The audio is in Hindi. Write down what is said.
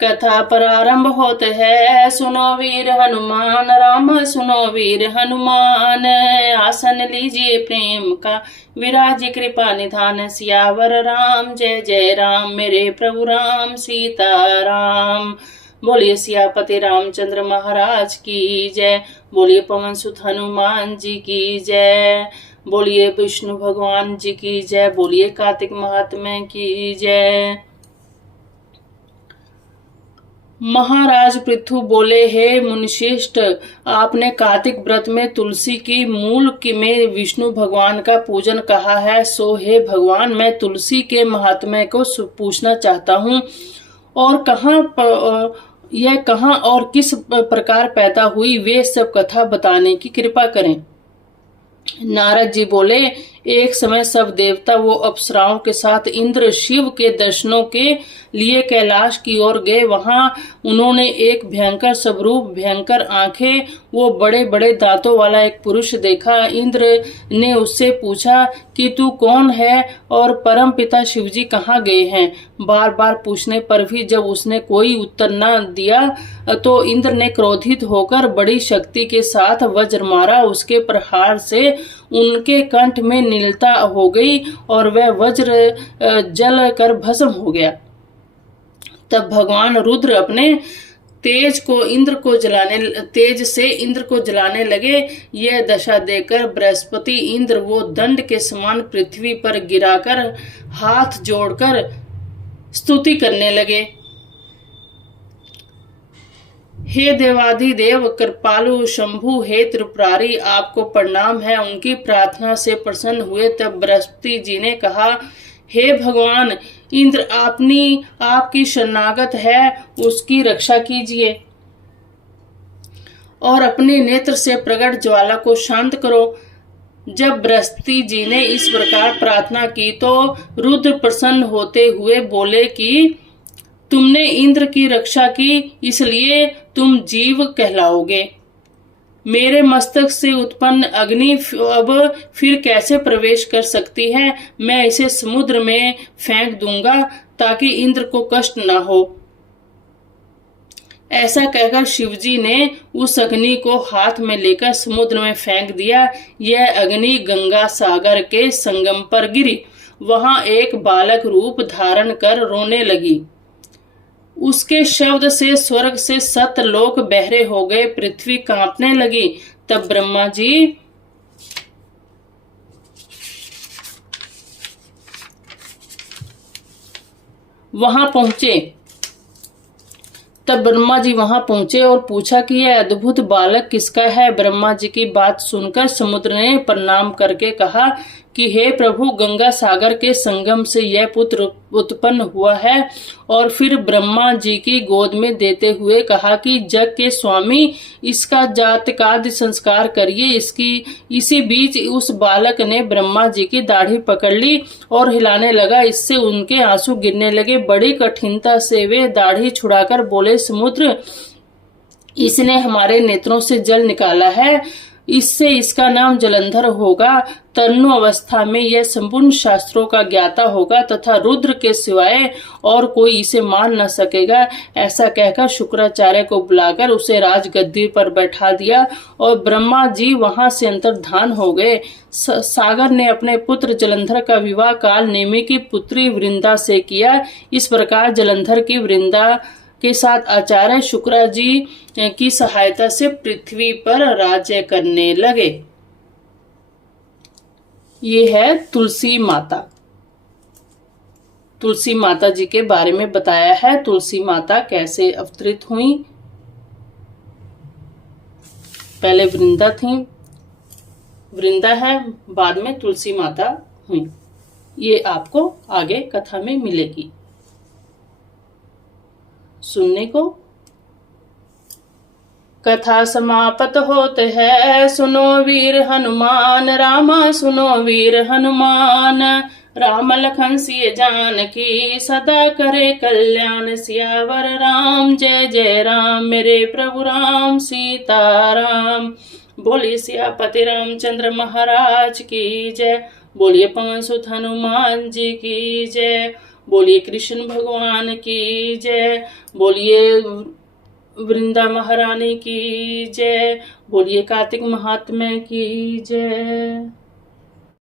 कथा प्रारंभ होते है, सुनो वीर हनुमान राम, सुनो वीर हनुमान। आसन लीजिए प्रेम का, विराजी कृपा निधान। सियावर राम जय जय राम, मेरे प्रभु राम सीताराम। बोलिए सियापति रामचंद्र महाराज की जय, बोलिए पवन सुत हनुमान जी की जय, बोलिए विष्णु भगवान जी की जय, बोलिए कार्तिक महात्म्य की जय। महाराज पृथु बोले, हे मुनिश्रेष्ठ, आपने कार्तिक व्रत में तुलसी की मूल में विष्णु भगवान का पूजन कहा है, सो हे भगवान, मैं तुलसी के महात्म्य को पूछना चाहता हूँ। और यह कहाँ और किस प्रकार पैदा हुई, वे सब कथा बताने की कृपा करें। नारद जी बोले, एक समय सब देवता वो अप्सराओं के साथ इंद्र शिव के दर्शनों के लिए कैलाश की ओर गए। वहां उन्होंने एक भयंकर स्वरूप, भयंकर आंखें, वो बड़े बड़े दांतों वाला एक पुरुष देखा। इंद्र ने उससे पूछा कि तू कौन है और परम पिता शिवजी कहाँ गए हैं। बार बार पूछने पर भी जब उसने कोई उत्तर न दिया तो इंद्र ने क्रोधित होकर बड़ी शक्ति के साथ वज्र मारा। उसके प्रहार से उनके कंठ में नीलता हो गई और वह वज्र जल कर भस्म हो गया। तब भगवान रुद्र अपने तेज से इंद्र को जलाने लगे। यह दशा देखकर बृहस्पति इंद्र वो दंड के समान पृथ्वी पर गिराकर हाथ जोड़कर स्तुति करने लगे। हे देवाधिदेव कृपालु शंभु, हे त्रिपुरारी, आपको प्रणाम है। उनकी प्रार्थना से प्रसन्न हुए। तब बृहस्पति जी ने कहा, हे भगवान इंद्र, आपकी शरणागत है, उसकी रक्षा कीजिए और अपने नेत्र से प्रकट ज्वाला को शांत करो। जब बृहस्पति जी ने इस प्रकार प्रार्थना की तो रुद्र प्रसन्न होते हुए बोले कि तुमने इंद्र की रक्षा की, इसलिए तुम जीव कहलाओगे। मेरे मस्तक से उत्पन्न अग्नि अब फिर कैसे प्रवेश कर सकती है। मैं इसे समुद्र में फेंक दूंगा ताकि इंद्र को कष्ट न हो। ऐसा कहकर शिवजी ने उस अग्नि को हाथ में लेकर समुद्र में फेंक दिया। यह अग्नि गंगा सागर के संगम पर गिरी। वहां एक बालक रूप धारण कर रोने लगी। उसके शब्द से स्वर्ग से 7 लोक बहरे हो गए, पृथ्वी कांपने लगी। तब ब्रह्मा जी वहां पहुंचे और पूछा कि यह अद्भुत बालक किसका है। ब्रह्मा जी की बात सुनकर समुद्र ने प्रणाम करके कहा कि हे प्रभु, गंगा सागर के संगम से यह पुत्र उत्पन्न हुआ है। और फिर ब्रह्मा जी की गोद में देते हुए कहा कि जग के स्वामी, इसका जातकादि संस्कार करिए। इसी बीच उस बालक ने ब्रह्मा जी की दाढ़ी पकड़ ली और हिलाने लगा। इससे उनके आंसू गिरने लगे। बड़ी कठिनता से वे दाढ़ी छुड़ाकर बोले, समुद्र, इसने हमारे नेत्रों से जल निकाला है, इससे इसका नाम जलंधर होगा। तरुण अवस्था में यह संपूर्ण शास्त्रों का ज्ञाता होगा तथा रुद्र के सिवाय और कोई इसे मान न सकेगा। ऐसा कहकर शुक्राचार्य को बुलाकर उसे राजगद्दी पर बैठा दिया और ब्रह्मा जी वहां से अंतर्धान हो गए। सागर ने अपने पुत्र जलंधर का विवाह काल नेमि की पुत्री वृंदा से किया। इस प्रकार जलंधर की वृंदा के साथ आचार्य शुक्रा जी की सहायता से पृथ्वी पर राज्य करने लगे। ये है तुलसी माता। तुलसी माता जी के बारे में बताया है। तुलसी माता कैसे अवतरित हुई। पहले वृंदा थी, वृंदा है, बाद में तुलसी माता हुई। ये आपको आगे कथा में मिलेगी सुनने को। कथा समाप्त होते है, सुनो वीर हनुमान रामा, सुनो वीर हनुमान। राम लखन सिय जानकी, सदा करे कल्याण। सियावर राम जय जय राम, मेरे प्रभु राम सीताराम। बोलिए सियापति रामचंद्र महाराज की जय, बोलिए पवन सुत हनुमान जी की जय, बोलिए कृष्ण भगवान की जय। बोलिए वृंदा महारानी की जय। बोलिए कार्तिक महात्म्य की जय।